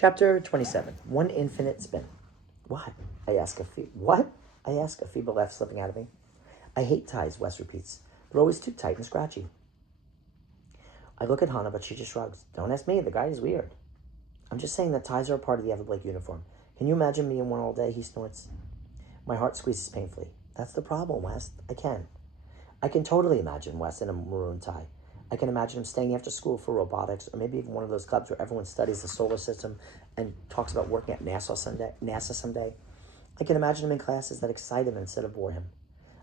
Chapter 27. One infinite spin. What? I ask a feeble laugh slipping out of me. I hate ties, Wes repeats. They're always too tight and scratchy. I look at Hannah, but she just shrugs. Don't ask me, the guy is weird. I'm just saying that ties are a part of the Everblake uniform. Can you imagine me in one all day? He snorts. My heart squeezes painfully. That's the problem, Wes. I can totally imagine Wes in a maroon tie. I can imagine him staying after school for robotics, or maybe even one of those clubs where everyone studies the solar system and talks about working at NASA someday. I can imagine him in classes that excite him instead of bore him.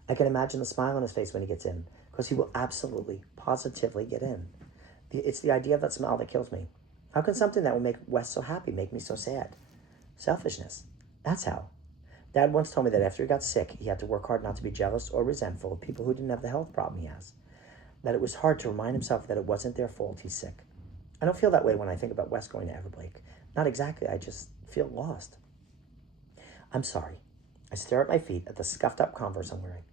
I can imagine the smile on his face when he gets in, because he will absolutely, positively get in. It's the idea of that smile that kills me. How can something that will make Wes so happy make me so sad? Selfishness. That's how. Dad once told me that after he got sick, he had to work hard not to be jealous or resentful of people who didn't have the health problem he has. That it was hard to remind himself that it wasn't their fault he's sick. I don't feel that way when I think about Wes going to Everblake. Not exactly, I just feel lost. I'm sorry. I stare at my feet at the scuffed up Converse I'm wearing.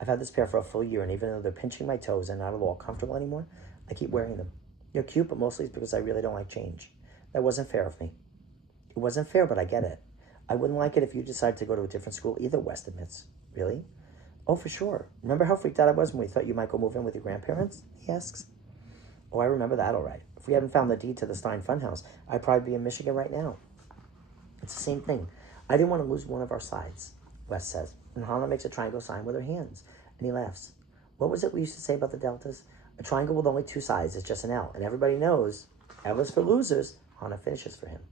I've had this pair for a full year, and even though they're pinching my toes and not at all comfortable anymore, I keep wearing them. They're cute, but mostly it's because I really don't like change. That wasn't fair of me. It wasn't fair, but I get it. I wouldn't like it if you decided to go to a different school either, West admits. Really? Oh, for sure. Remember how freaked out I was when we thought you might go move in with your grandparents? He asks. Oh, I remember that all right. If we hadn't found the deed to the Stein Funhouse, I'd probably be in Michigan right now. It's the same thing. I didn't want to lose one of our sides, Wes says. And Hannah makes a triangle sign with her hands. And he laughs. What was it we used to say about the deltas? A triangle with only two sides is just an L. And everybody knows, L is for losers. Hannah finishes for him.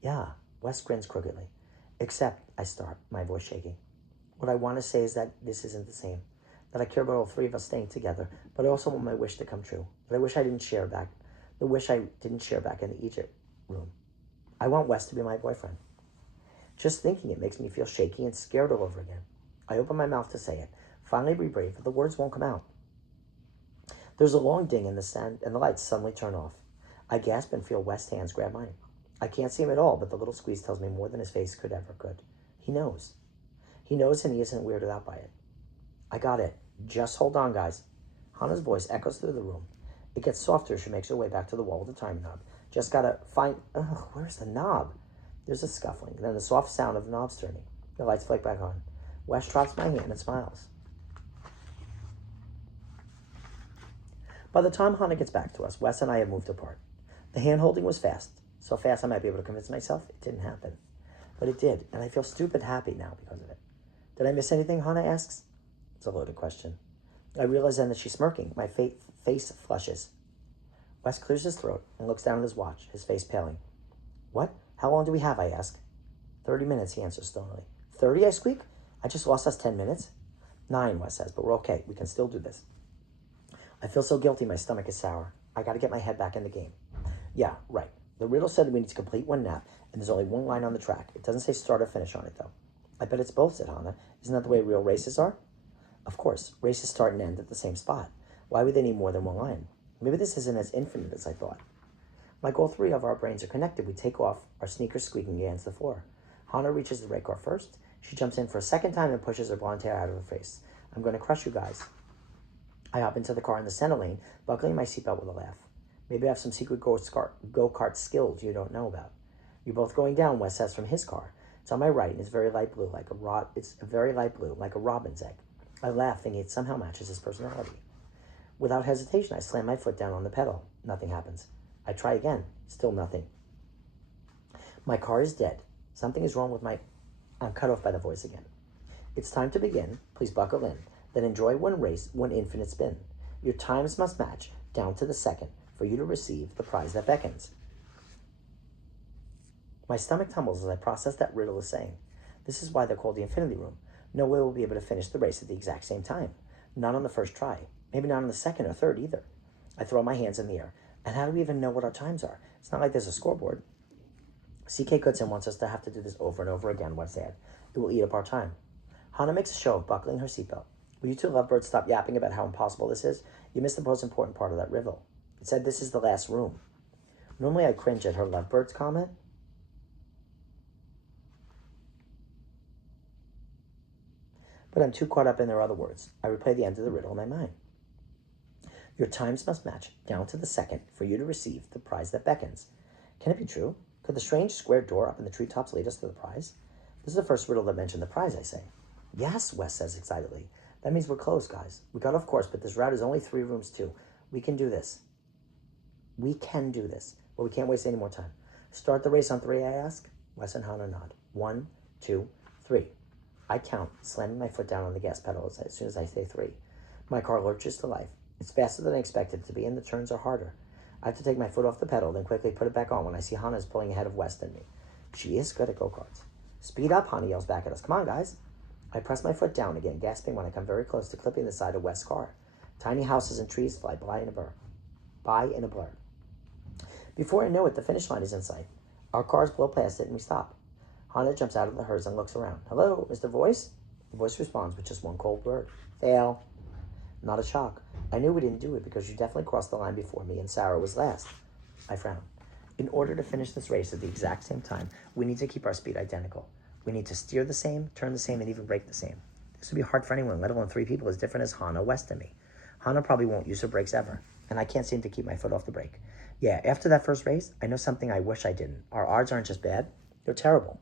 Yeah, Wes grins crookedly. Except, I start, my voice shaking. What I want to say is that this isn't the same. That I care about all three of us staying together, but I also want my wish to come true. But I wish I didn't share back. The wish I didn't share back in the Egypt room. I want Wes to be my boyfriend. Just thinking it makes me feel shaky and scared all over again. I open my mouth to say it. Finally be brave, but the words won't come out. There's a long ding in the sand, and the lights suddenly turn off. I gasp and feel Wes' hands grab mine. I can't see him at all, but the little squeeze tells me more than his face could ever could. He knows. He knows, and he isn't weirded out by it. I got it. Just hold on, guys. Hannah's voice echoes through the room. It gets softer as she makes her way back to the wall with the timing knob. Just gotta find... Ugh, where's the knob? There's a scuffling, then the soft sound of the knobs turning. The lights flick back on. Wes drops my hand and smiles. By the time Hannah gets back to us, Wes and I have moved apart. The hand-holding was fast. So fast I might be able to convince myself it didn't happen. But it did, and I feel stupid happy now because of it. Did I miss anything, Hannah asks? It's a loaded question. I realize then that she's smirking. My face flushes. Wes clears his throat and looks down at his watch, his face paling. What? How long do we have, I ask. 30 minutes, he answers stonily. 30, I squeak? I just lost us 10 minutes. 9, Wes says, but we're okay. We can still do this. I feel so guilty, my stomach is sour. I gotta get my head back in the game. Yeah, right. The riddle said we need to complete one nap, and there's only one line on the track. It doesn't say start or finish on it, though. I bet it's both, said Hannah. Isn't that the way real races are? Of course. Races start and end at the same spot. Why would they need more than one line? Maybe this isn't as infinite as I thought. Like all three of our brains are connected, we take off, our sneakers squeaking against the floor. Hannah reaches the brake car first. She jumps in for a second time and pushes her blonde hair out of her face. I'm going to crush you guys. I hop into the car in the center lane, buckling my seatbelt with a laugh. Maybe I have some secret go-kart skills you don't know about. You're both going down, Wes says from his car. It's on my right, and it's very light blue, like a robin's egg. I laugh, thinking it somehow matches his personality. Without hesitation, I slam my foot down on the pedal. Nothing happens. I try again. Still nothing. My car is dead. Something is wrong with my... I'm cut off by the voice again. It's time to begin. Please buckle in. Then enjoy one race, one infinite spin. Your times must match, down to the second, for you to receive the prize that beckons. My stomach tumbles as I process that riddle is saying. This is why they're called the Infinity Room. No way will be able to finish the race at the exact same time. Not on the first try. Maybe not on the second or third either. I throw my hands in the air. And how do we even know what our times are? It's not like there's a scoreboard. C.K. Goodson wants us to have to do this over and over again, Wes said. It will eat up our time. Hannah makes a show of buckling her seatbelt. Will you two lovebirds stop yapping about how impossible this is? You missed the most important part of that riddle. It said this is the last room. Normally I cringe at her lovebirds comment. But I'm too caught up in their other words. I replay the end of the riddle in my mind. Your times must match, down to the second, for you to receive the prize that beckons. Can it be true? Could the strange square door up in the treetops lead us to the prize? This is the first riddle that mentioned the prize, I say. Yes, Wes says excitedly. That means we're close, guys. We got off course, but this route is only 3 rooms too. We can do this. We can do this. But we can't waste any more time. Start the race on 3, I ask. Wes and Hannah nod. 1, 2, 3. I count, slamming my foot down on the gas pedal as soon as I say 3. My car lurches to life. It's faster than I expected it to be, and the turns are harder. I have to take my foot off the pedal, then quickly put it back on when I see Hannah is pulling ahead of West and me. She is good at go-karts. Speed up, Hannah yells back at us. Come on, guys. I press my foot down again, gasping when I come very close to clipping the side of West's car. Tiny houses and trees fly by in a blur. Before I know it, the finish line is in sight. Our cars blow past it and we stop. Hannah jumps out of the hers and looks around. Hello, Mr. Voice? The voice responds with just one cold word. Fail. Not a shock. I knew we didn't do it because you definitely crossed the line before me and Sarah was last. I frowned. In order to finish this race at the exact same time, we need to keep our speed identical. We need to steer the same, turn the same, and even brake the same. This would be hard for anyone, let alone 3 people as different as Hannah, West, and me. Hannah probably won't use her brakes ever, and I can't seem to keep my foot off the brake. Yeah, after that first race, I know something I wish I didn't. Our odds aren't just bad, they're terrible.